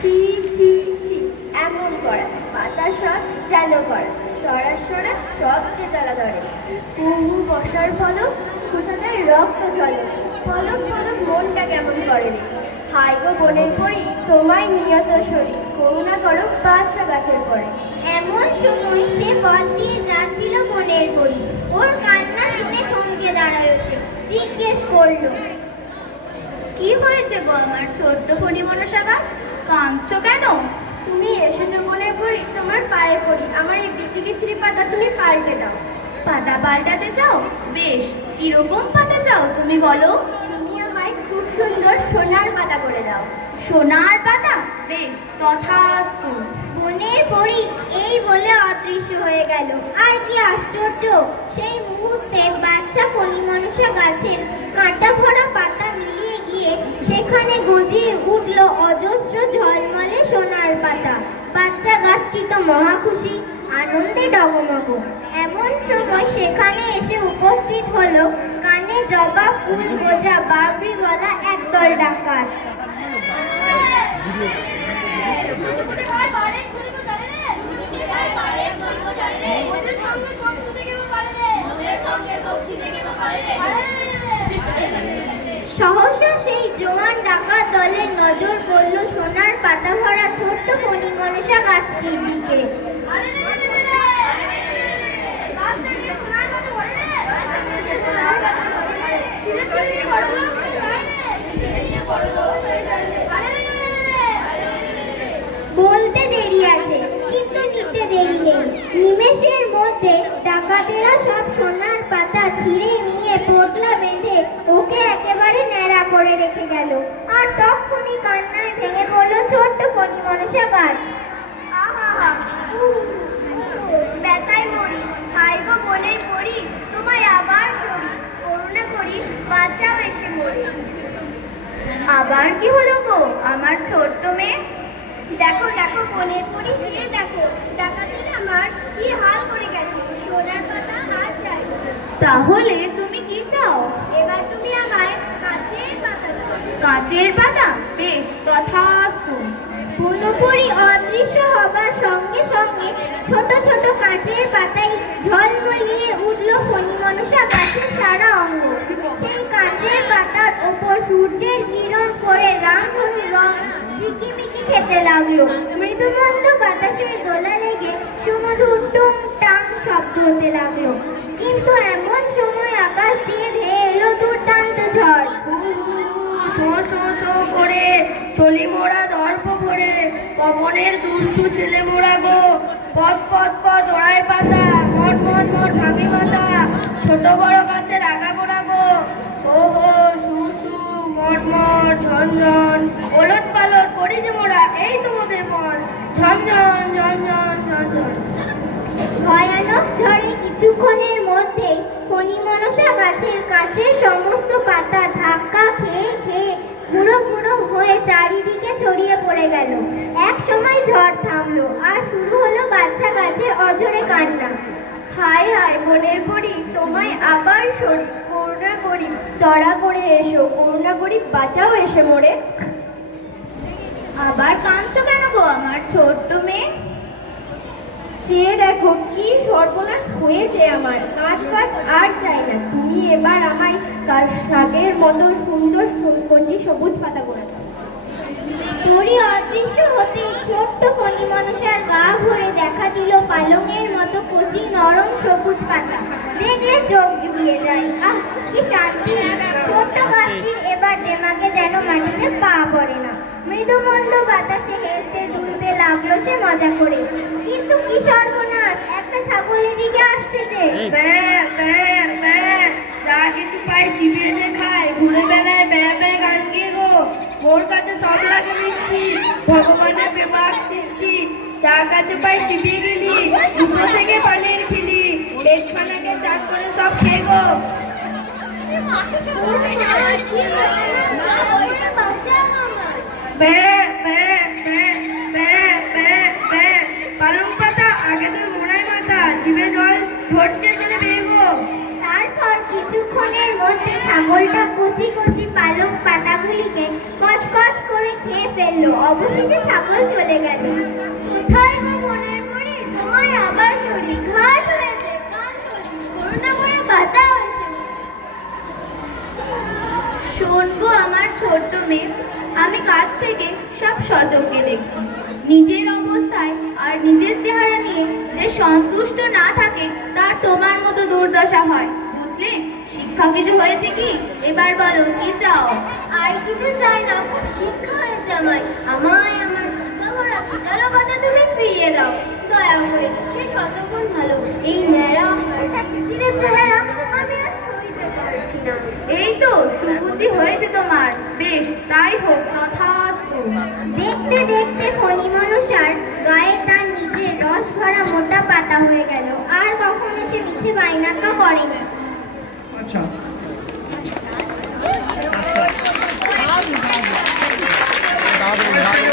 ছি ছি ছি এমন করা। পাতা সব যেন করা। সরা সরা সবকে জ্বালা ধরে। কুহু বসার ফলক কোথাতে রক্ত চলে ফলক ফলক মনটা কেমন করে হাই গো বনের পরি, তোমায় নিয়ত সরি। করুণা করো বাচ্চা গাছের পরে। এমন সময় সে পথ দিয়ে যাচ্ছিল বনের বলি ওর কান্না শুনে থমকে দাঁড়াল সে। জিজ্ঞেস করল, কি হয়েছে গো আমার ছোট্ট ফণি মনসা গাছ কাঁদছো কেন? তুমি এসেছ মনে পড়ি তোমার পায়ে পড়ি। আমার এই বিচি বিচি পাতা তুমি পাল্টে দাও। পাতা পাল্টাতে চাও? বেশ, কীরকম পাতা চাও তুমি বলো? তুমি আমায় খুব সুন্দর সোনার পাতা করে দাও। সোনার পাতা? বেশ, তথাস্তু। মনে পড়ি, এই বলে অদৃশ্য হয়ে গেল। আর কি আশ্চর্য, সেই মুহূর্তে বাচ্চা ফণি মনসা গাছের কাঁটা ভরা পাতা মিলিয়ে গিয়ে সেখানে গজিয়ে উঠল পাতা। বাচ্চা গাছটি তো মহা খুশি, আনন্দে ডগমগ। এমন সময় সেখানে এসে উপস্থিত হলো কানে জবা ফুল গোজা বাবরি গলা, একদল ডাকাত। সহসা সেই জোয়ান ডাকাত দলের নজর পড়ল সোনার পাতা ফণি মনসা দিকে বলতে দেরি আছে কিন্তু নিতে দেরি নেই। নিমেষের মধ্যে ডাকাতেরা সব সোনার পাতা ছিঁড়ে নিয়ে পোটলা বেঁধে ওকে একেবারে ন্যাড়া করে রেখে গেল। আর তখনই কান্নায় ভেঙে পড়ল ছোট্ট ফণি মনসা গাছ। ব্যথায় মরি হাই গো বনের পরি তোমায় আবার সরি করুণা করি বাঁচাও এসে মরি। আবার কি হলো গো? আমার ছোট্ট মেয়ে? দেখো দেখো বনের পরি চেয়ে দেখো। ডাকাতের আমার কি হাল করে গেছে? সোনার পাতা আর চাই। তাহলে তুমি কি চাও? এবার তুমি আমায় কাছের পাতা দাও। কাচের পাতা বেশ তথাস্তু পুরোপুরি হবার সঙ্গে সঙ্গে ছোট ছোট কাঁচের পাতায় ঝলমলিয়ে উঠল ফণি মনসা গাছের সারা অঙ্গ সেই কাঁচের পাতার ওপর সূর্যের কিরণ পড়ে রাম হলুদ রং ঝিকিমিকি খেতে লাগল মৃদুমন্দ বাতাসের দোলা লেগে সুমধুর টুং টাং শব্দ হতে লাগল কিন্তু এমন সময় আকাশ দিয়ে ধেয়ে এলো দুর্দান্ত ঝড় শো শো শো করে চলি মোড়া দর্প পবনের দুষ্টু ছেলে মোড়া গো। পথ পথ পথ ওড়াই পাতা মট মট মট ভাবি পাতা ছোট বড় গাছের আগা গোড়া গো। ও হো সু সু মট মট ঝনঝন ওলট পালট করি যে মোড়া এই তোমাদের মন। ঝনঝন ঝনঝন ঝনঝন ভয়ানক ঝড়ে কিছুক্ষণের কান্না। হায় হায় বনের পরি, তোমায় আবার করুণা করি তড়া করে এসো, করুণা করি, বাঁচাও এসে মোড়ে আবার কাঁদছো কেন গো আমার ছোট্ট মেয়ে? চেয়ে দেখো কি সর্বনাশ হয়েছে আমার। কাজ কাজ আর চাই না। তুমি এবার আমায় কাল শাকের মতো সুন্দর কচি সবুজ পাতা করে পুরী অদৃশ্য হতে ছোট্ট ফণি মনসার গা ভরে দেখা দিল পালঙের কচি নরম সবুজ পাতা। দেখলে চোখ জুড়িয়ে যায়। আহ কি শান্তি ছোট্ট গাছটির এবার দেমাকে যেন মাটিতে পা পড়ে না। মৃদুমন্দ বাতাসে হেলতে দুলতে লাগল সে মজা করে। কিন্তু কি সর্বনাশ একটা ছাগলের দিকে আসছে যে। ব্যাঁ, ব্যাঁ, ব্যাঁ, যা কিছু পাই চিবিয়ে যে খায় ঘুরে বেড়ায় ব্যাঁ ব্যাঁ গান গিয়ে গো। ওর কাছে সব লাগে মিষ্টি। ভগবানের কাছে পাই চিবিয়ে গেলি দুটো থেকে পানির খিলি লেজ খানাকে চাষ করে সব খেয়ে গো। ব্যাঁ, ব্যাঁ, ব্যাঁ, ব্যাঁ, ব্যাঁ, ব্যাঁ। পালং পাতা আগে তো মোড়াই মাথা জিভে জল ঝরছে করে বেগো তারপর কিছুক্ষণের মধ্যে ছাগলটা কচি কচি পালক পাতাগুলিকে কচকচ করে খেয়ে ফেলল। অবশেষে ছাগল চলে গেল। কোথায় আমার ছোট্ট মেয়ে, আমি কাছ থেকে সব সচককে দেখি নিজের অবস্থায় আর নিজের চেহারা নিয়ে যে সন্তুষ্ট না থাকে, তার তোমার মতো দুর্দশা হয়। বুঝলে? শিক্ষা কিছু হয়েছে কি? এবার বলো, কি চাও? আর কিছু চাই না খুব শিক্ষা হয়েছে আমায় আমায় আমার শিক্ষা ভরা শিকারো কথা তুমি ফিরিয়ে দাও দয়া করে সে শতগুণ ভালো এই ন্যাড়া চিরে চেহারা আমি আর সইতে পারছি না এই তো সুবুদ্ধি হয়েছে তোমার বেশ তাই হোক তথাস্তু। দেখতে দেখতে ফণি মনসার গায়ে তার নিজের রস ভরা মোটা পাতা হয়ে গেল আর কখনো সে মিছে বাইনাকা করেনি। আচ্ছা। দাদু